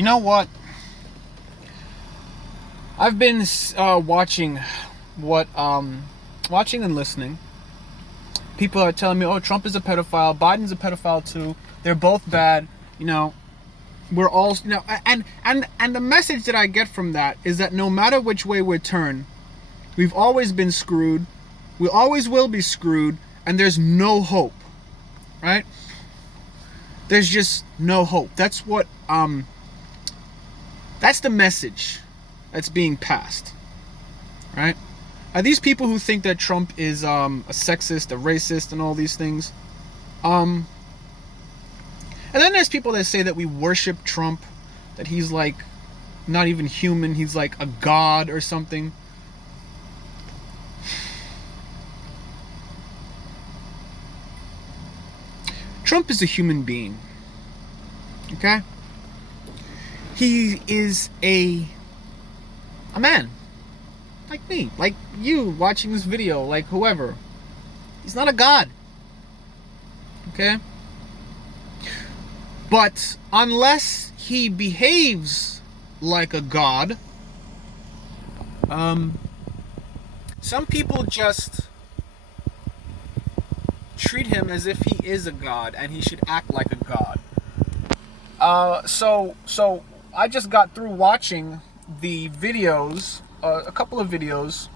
You know what? I've been watching watching and listening. People are telling me, "Oh, Trump is a pedophile. Biden's a pedophile too. They're both bad." You know, we're all, and the message that I get from that is that no matter which way we turn, we've always been screwed. We always will be screwed, and there's no hope. Right? There's just no hope. That's what that's the message that's being passed. Right? Are these people who think that Trump is a sexist, a racist, and all these things? And then there's people that say that we worship Trump, that he's like not even human, he's like a god or something. Trump is a human being. Okay? He is a man. Like me, like you watching this video, like whoever. He's not a god. Okay? But unless he behaves like a god, some people just treat him as if he is a god and he should act like a god. So I just got through watching the videos, a couple of videos,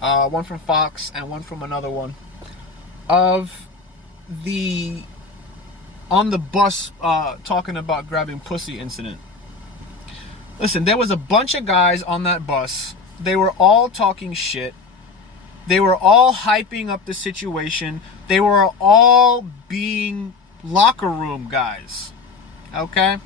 one from Fox and one from another one, of the on the bus talking about grabbing pussy incident. Listen, there was a bunch of guys on that bus. They were all talking shit. They were all hyping up the situation. They were all being locker room guys. Okay?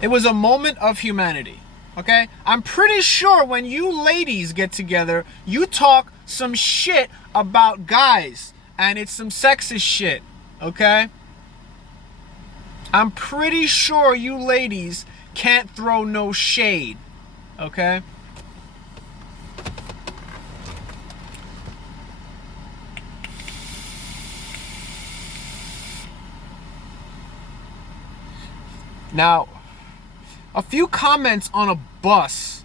It was a moment of humanity. Okay? I'm pretty sure when you ladies get together, you talk some shit about guys. And it's some sexist shit. Okay? I'm pretty sure you ladies can't throw no shade. Okay? Now, a few comments on a bus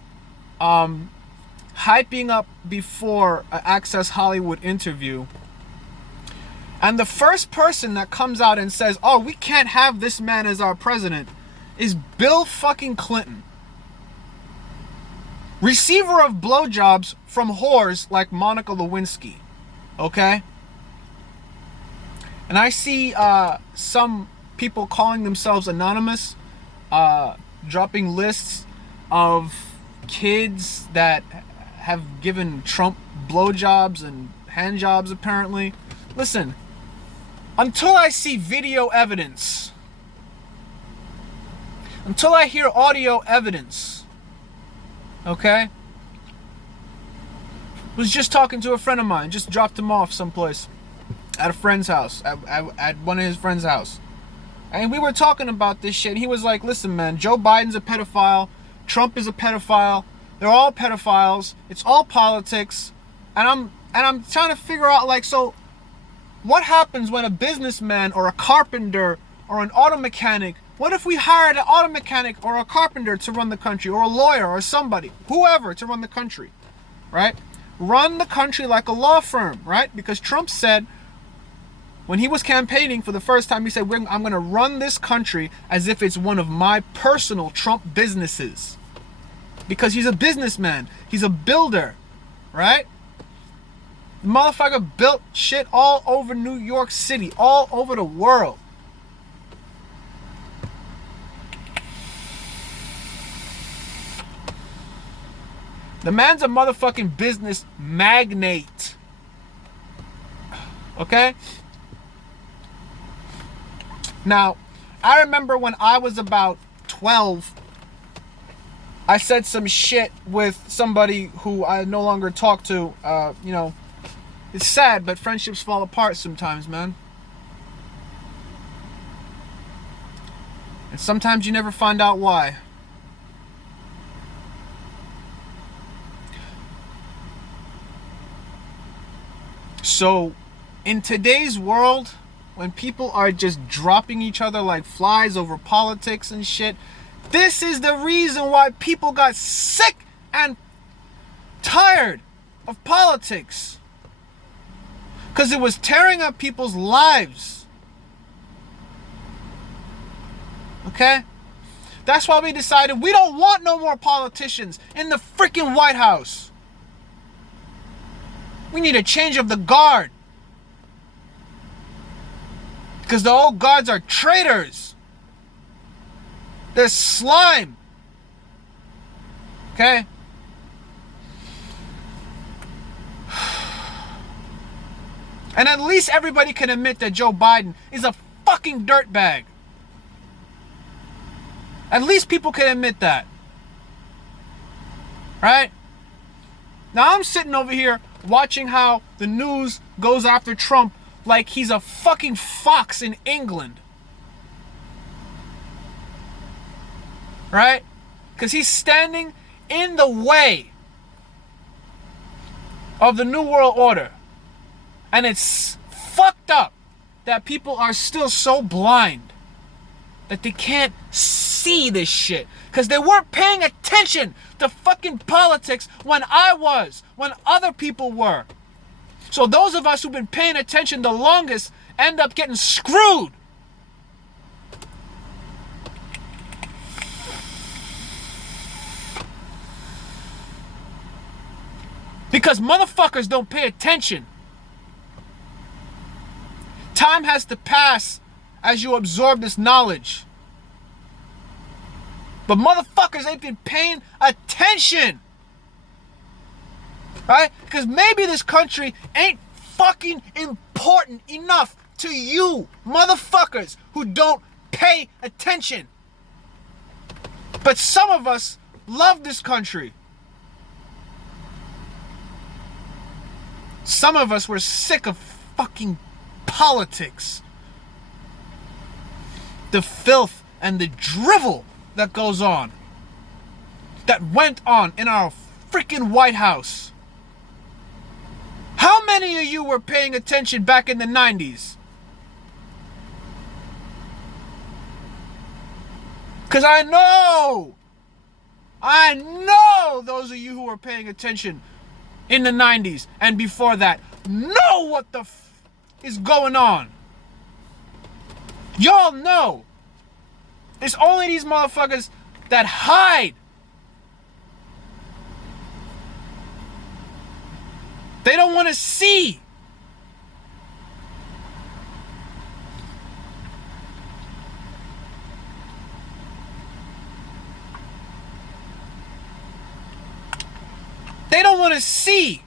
hyping up before an Access Hollywood interview. And the first person that comes out and says, "Oh, we can't have this man as our president," is Bill fucking Clinton. Receiver of blowjobs from whores like Monica Lewinsky. Okay? And I see some people calling themselves anonymous, dropping lists of kids that have given Trump blowjobs and handjobs apparently. Listen, until I see video evidence, until I hear audio evidence, okay? Was just talking to a friend of mine, just dropped him off someplace at a friend's house, at one of his friend's house. And we were talking about this shit. And he was like, "Listen, man, Joe Biden's a pedophile. Trump is a pedophile. They're all pedophiles. It's all politics." And I'm trying to figure out, like, so what happens when a businessman or a carpenter or an auto mechanic, what if we hired an auto mechanic or a carpenter to run the country, or a lawyer or somebody, whoever, to run the country, right? Run the country like a law firm, right? Because Trump said, when he was campaigning for the first time, he said, "I'm going to run this country as if it's one of my personal Trump businesses." Because he's a businessman. He's a builder, right? The motherfucker built shit all over New York City, all over the world. The man's a motherfucking business magnate. Okay? Now, I remember when I was about 12, I said some shit with somebody who I no longer talk to. It's sad, but friendships fall apart sometimes, man. And sometimes you never find out why. So, in today's world, when people are just dropping each other like flies over politics and shit, this is the reason why people got sick and tired of politics. Because it was tearing up people's lives. Okay? That's why we decided we don't want no more politicians in the freaking White House. We need a change of the guard. Because the old guards are traitors. They're slime. Okay? And at least everybody can admit that Joe Biden is a fucking dirtbag. At least people can admit that. Right? Now I'm sitting over here watching how the news goes after Trump like he's a fucking fox in England. Right? Because he's standing in the way of the New World Order. And it's fucked up that people are still so blind that they can't see this shit. Because they weren't paying attention to fucking politics when other people were. So those of us who've been paying attention the longest end up getting screwed. Because motherfuckers don't pay attention. Time has to pass as you absorb this knowledge. But motherfuckers ain't been paying attention. Right? Because maybe this country ain't fucking important enough to you motherfuckers who don't pay attention. But some of us love this country. Some of us were sick of fucking politics. The filth and the drivel that goes on. That went on in our freaking White House. How many of you were paying attention back in the 90s? Because I know those of you who were paying attention in the 90s and before that know what the is going on. Y'all know. It's only these motherfuckers that hide. They don't want to see. They don't want to see.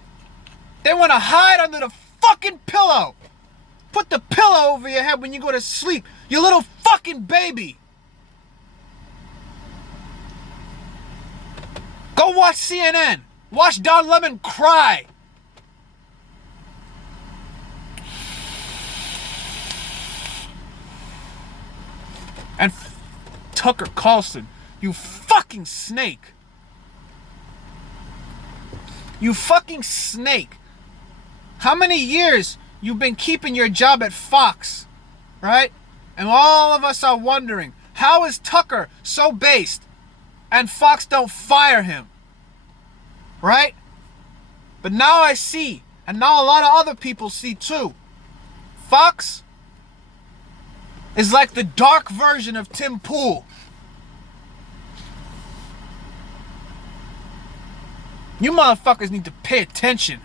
They want to hide under the fucking pillow. Put the pillow over your head when you go to sleep. You little fucking baby. Go watch CNN. Watch Don Lemon cry. And Tucker Carlson, you fucking snake. You fucking snake. How many years you've been keeping your job at Fox, right? And all of us are wondering, how is Tucker so based and Fox don't fire him? Right? But now I see, and now a lot of other people see too. Fox is like the dark version of Tim Pool. You motherfuckers need to pay attention.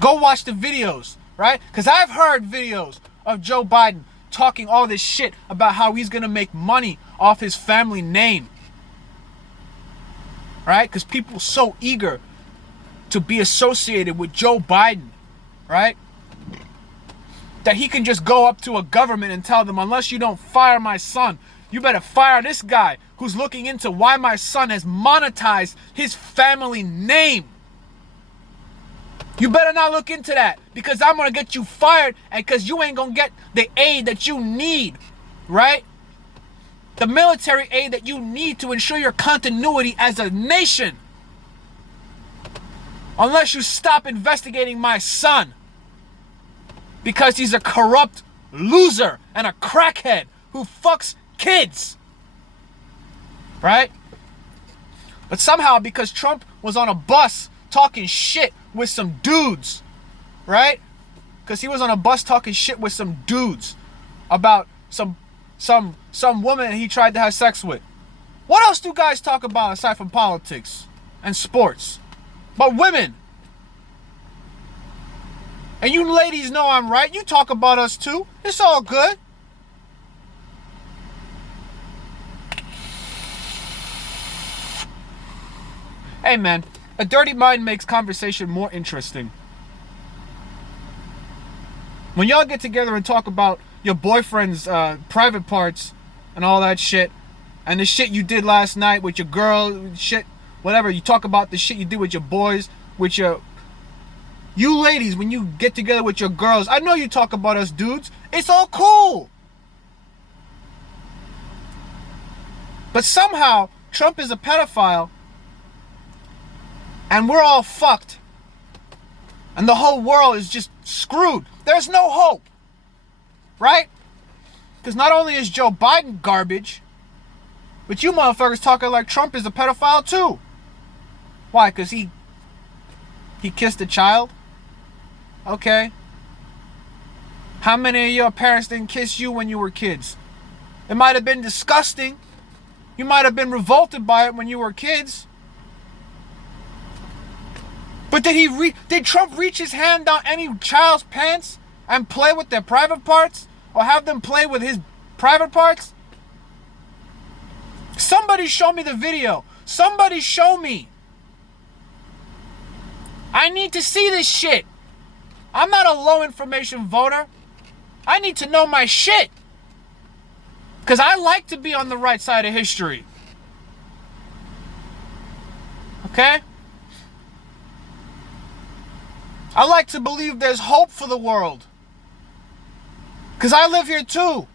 Go watch the videos, right? Because I've heard videos of Joe Biden talking all this shit about how he's going to make money off his family name. Right? Because people are so eager to be associated with Joe Biden, right? That he can just go up to a government and tell them, unless you don't fire my son, you better fire this guy who's looking into why my son has monetized his family name. You better not look into that, because I'm going to get you fired, and because you ain't going to get the aid that you need, right? The military aid that you need to ensure your continuity as a nation. Unless you stop investigating my son. because he's a corrupt loser and a crackhead who fucks kids. Right? But somehow, because Trump was on a bus talking shit with some dudes, right? Because he was on a bus talking shit with some dudes about some woman he tried to have sex with. What else do guys talk about aside from politics and sports? But women. And you ladies know I'm right. You talk about us too. It's all good. Hey man, a dirty mind makes conversation more interesting. When y'all get together and talk about your boyfriend's private parts and all that shit, and the shit you did last night with your girl, shit, whatever, you talk about the shit you did with your boys, with your... You ladies, when you get together with your girls, I know you talk about us dudes. It's all cool. But somehow, Trump is a pedophile, and we're all fucked. And the whole world is just screwed. There's no hope. Right? Because not only is Joe Biden garbage, but you motherfuckers talking like Trump is a pedophile too. Why? Because he kissed a child? Okay. How many of your parents didn't kiss you when you were kids? It might have been disgusting. You might have been revolted by it when you were kids. But did Trump reach his hand down any child's pants and play with their private parts? Or have them play with his private parts? Somebody show me the video. Somebody show me. I need to see this shit. I'm not a low information voter. I need to know my shit. Because I like to be on the right side of history. Okay? I like to believe there's hope for the world. Because I live here too.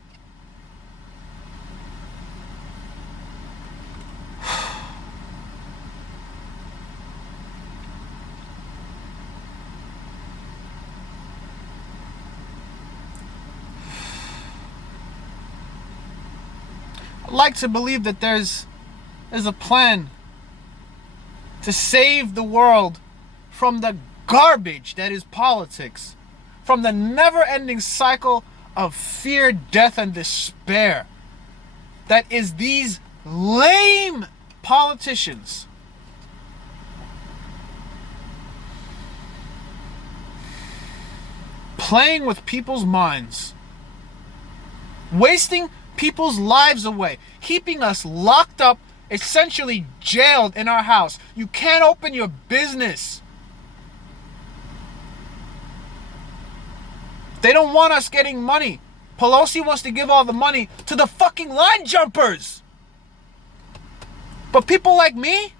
I like to believe that there's a plan to save the world from the garbage that is politics, from the never-ending cycle of fear, death, and despair that is these lame politicians. Playing with people's minds, wasting people's lives away, keeping us locked up, essentially jailed in our house. You can't open your business. They don't want us getting money. Pelosi wants to give all the money to the fucking line jumpers. But people like me,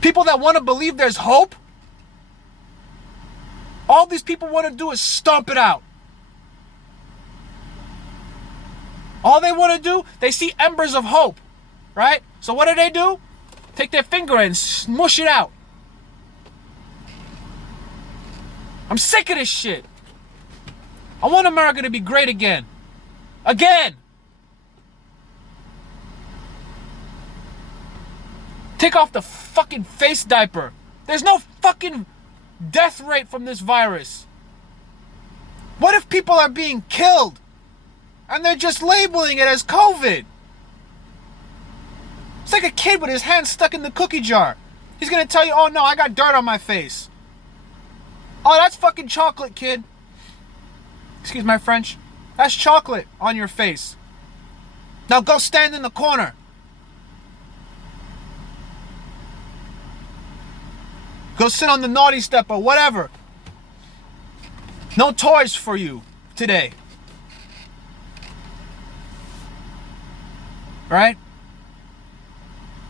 people that want to believe there's hope, all these people want to do is stomp it out. All they want to do, they see embers of hope, right? So what do? Take their finger and smush it out. I'm sick of this shit. I want America to be great again. Again! Take off the fucking face diaper. There's no fucking death rate from this virus. What if people are being killed and they're just labeling it as COVID? It's like a kid with his hand stuck in the cookie jar. He's gonna tell you, oh no, I got dirt on my face. Oh, that's fucking chocolate, kid. Excuse my French. That's chocolate on your face. Now go stand in the corner. Go sit on the naughty step or whatever. No toys for you today. Right?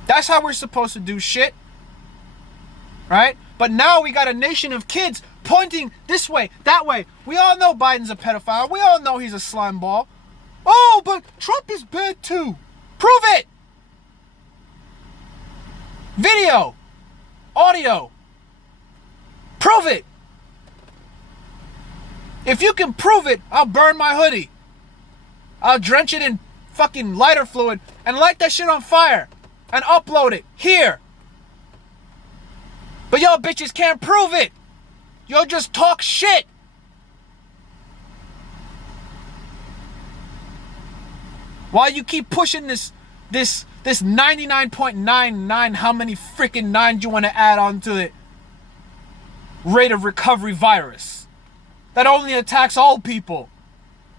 That's how we're supposed to do shit. Right? But now we got a nation of kids pointing this way, that way. We all know Biden's a pedophile. We all know he's a slime ball. Oh, but Trump is bad too. Prove it. Video. Audio. Prove it. If you can prove it, I'll burn my hoodie. I'll drench it in fucking lighter fluid and light that shit on fire and upload it here. But y'all bitches can't prove it. Y'all just talk shit. While you keep pushing this 99.99, how many freaking nines you want to add onto it, rate of recovery virus that only attacks old people,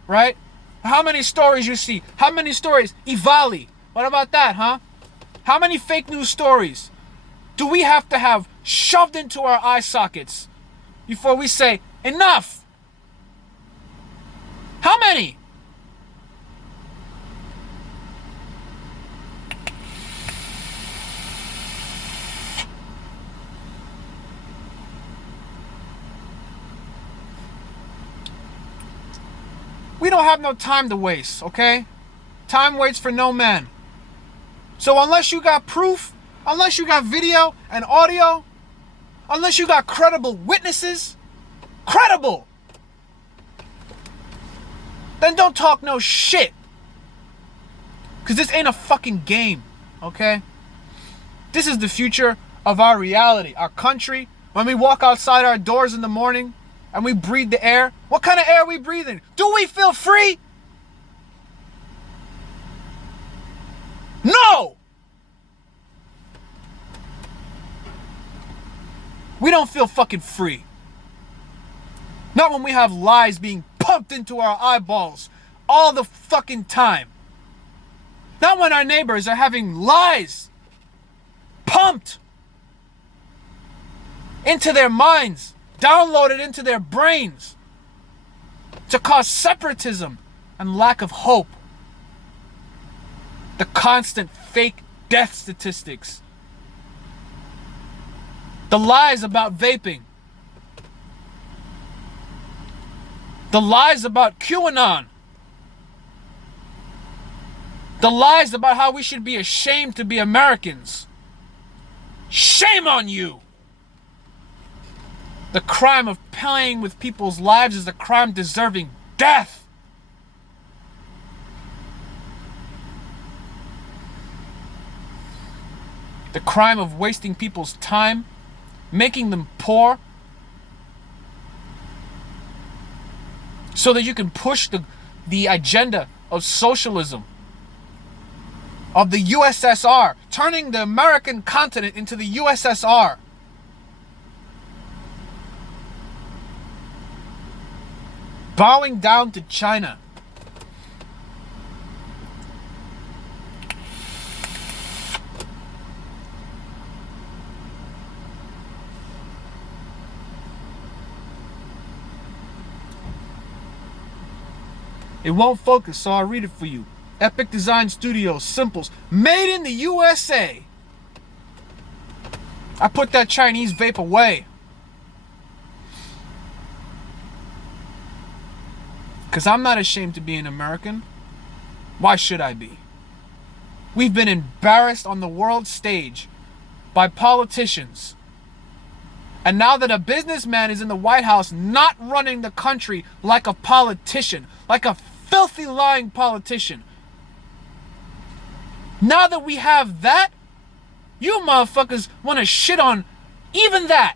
right? How many stories you see? How many stories? Ivali. What about that, huh? How many fake news stories do we have to have shoved into our eye sockets before we say, enough? How many? We don't have no time to waste, okay? Time waits for no man. So unless you got proof, unless you got video and audio, unless you got credible witnesses, then don't talk no shit. Because this ain't a fucking game, okay? This is the future of our reality, our country. When we walk outside our doors in the morning and we breathe the air, what kind of air are we breathing? Do we feel free? No! We don't feel fucking free. Not when we have lies being pumped into our eyeballs all the fucking time. Not when our neighbors are having lies pumped into their minds, downloaded into their brains to cause separatism and lack of hope. The constant fake death statistics. The lies about vaping. The lies about QAnon. The lies about how we should be ashamed to be Americans. Shame on you! The crime of playing with people's lives is a crime deserving death. The crime of wasting people's time, making them poor, so that you can push the agenda of socialism, of the USSR, turning the American continent into the USSR. Bowing down to China. It won't focus, so I'll read it for you. Epic Design Studios, Simples, made in the USA. I put that Chinese vape away. Because I'm not ashamed to be an American. Why should I be? We've been embarrassed on the world stage by politicians. And now that a businessman is in the White House not running the country like a politician, like a filthy lying politician. Now that we have that, you motherfuckers want to shit on even that.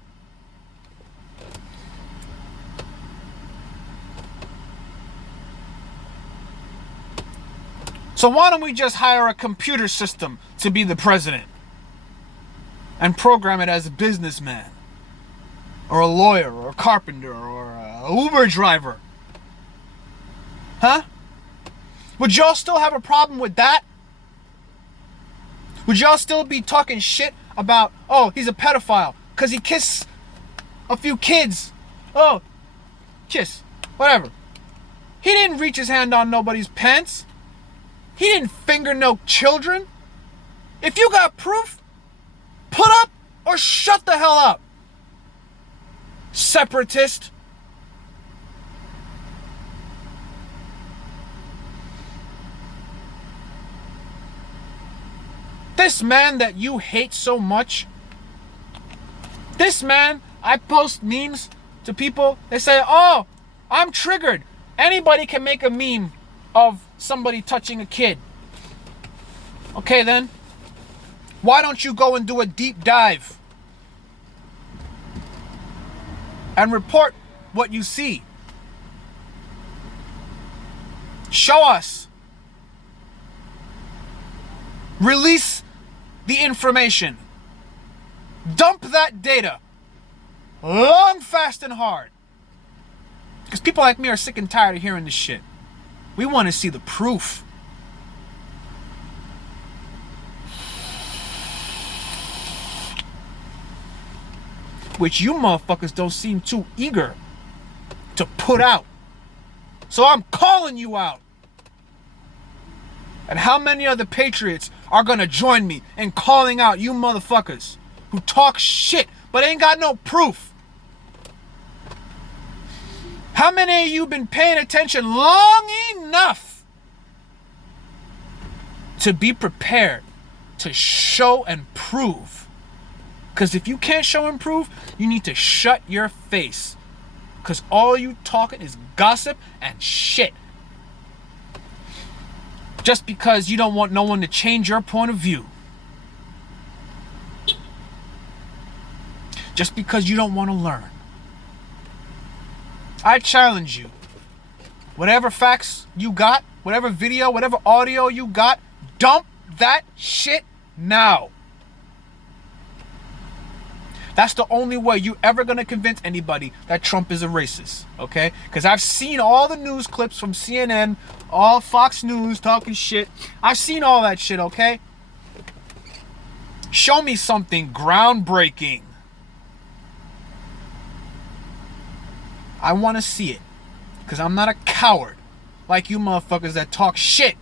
So why don't we just hire a computer system to be the president and program it as a businessman or a lawyer or a carpenter or a Uber driver? Huh? Would y'all still have a problem with that? Would y'all still be talking shit about, oh, he's a pedophile because he kissed a few kids? Oh, kiss, whatever. He didn't reach his hand on nobody's pants. He didn't finger no children. If you got proof, put up or shut the hell up. Separatist. This man that you hate so much, this man, I post memes to people, they say, oh, I'm triggered. Anybody can make a meme of somebody touching a kid. Okay then. Why don't you go and do a deep dive and report what you see? Show us. Release the information. Dump that data. Long, fast, and hard. Because people like me are sick and tired of hearing this shit. We want to see the proof. Which you motherfuckers don't seem too eager to put out. So I'm calling you out. And how many other patriots are gonna join me in calling out you motherfuckers who talk shit but ain't got no proof? How many of you been paying attention long enough to be prepared to show and prove? Because if you can't show and prove, you need to shut your face. Because all you talking is gossip and shit. Just because you don't want no one to change your point of view. Just because you don't want to learn. I challenge you. Whatever facts you got, whatever video, whatever audio you got, dump that shit now. That's the only way you ever gonna convince anybody that Trump is a racist, okay? Because I've seen all the news clips from CNN, all Fox News talking shit. I've seen all that shit, okay? Show me something groundbreaking. I want to see it. Because I'm not a coward like you motherfuckers that talk shit